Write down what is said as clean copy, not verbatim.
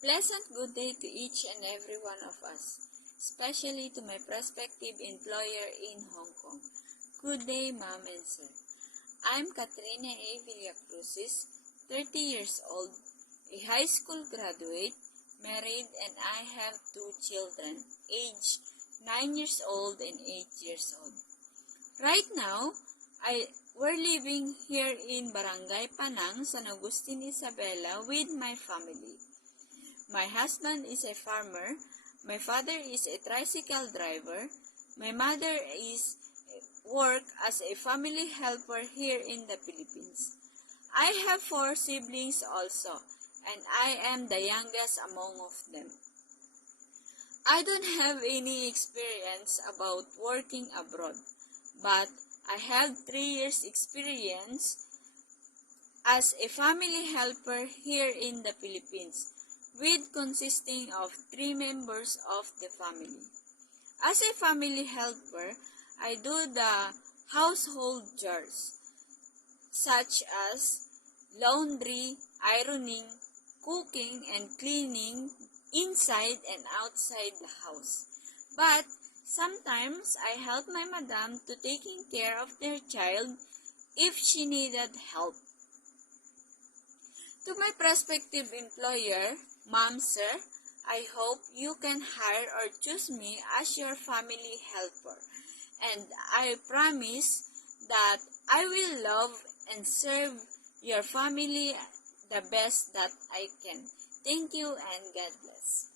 pleasant good day to each and every one of us, especially to my prospective employer in Hong Kong. Good day, Ma'am and Sir. I'm Katrina A. Villacruzes, 30 years old, a high school graduate, married, and I have two children, aged 9 years old and 8 years old. Right now, we're living here in Barangay Panang, San Agustin, Isabela with my family. My husband is a farmer, my father is a tricycle driver, my mother is work as a family helper here in the Philippines. I have 4 siblings also, and I am the youngest among of them. I don't have any experience about working abroad, but I have 3 years experience as a family helper here in the Philippines, with consisting of 3 members of the family. As a family helper, I do the household chores, such as laundry, ironing, cooking, and cleaning inside and outside the house. But sometimes I help my madam to taking care of their child if she needed help. To my prospective employer, Ma'am, Sir, I hope you can hire or choose me as your family helper, and I promise that I will love and serve your family the best that I can. Thank you and God bless.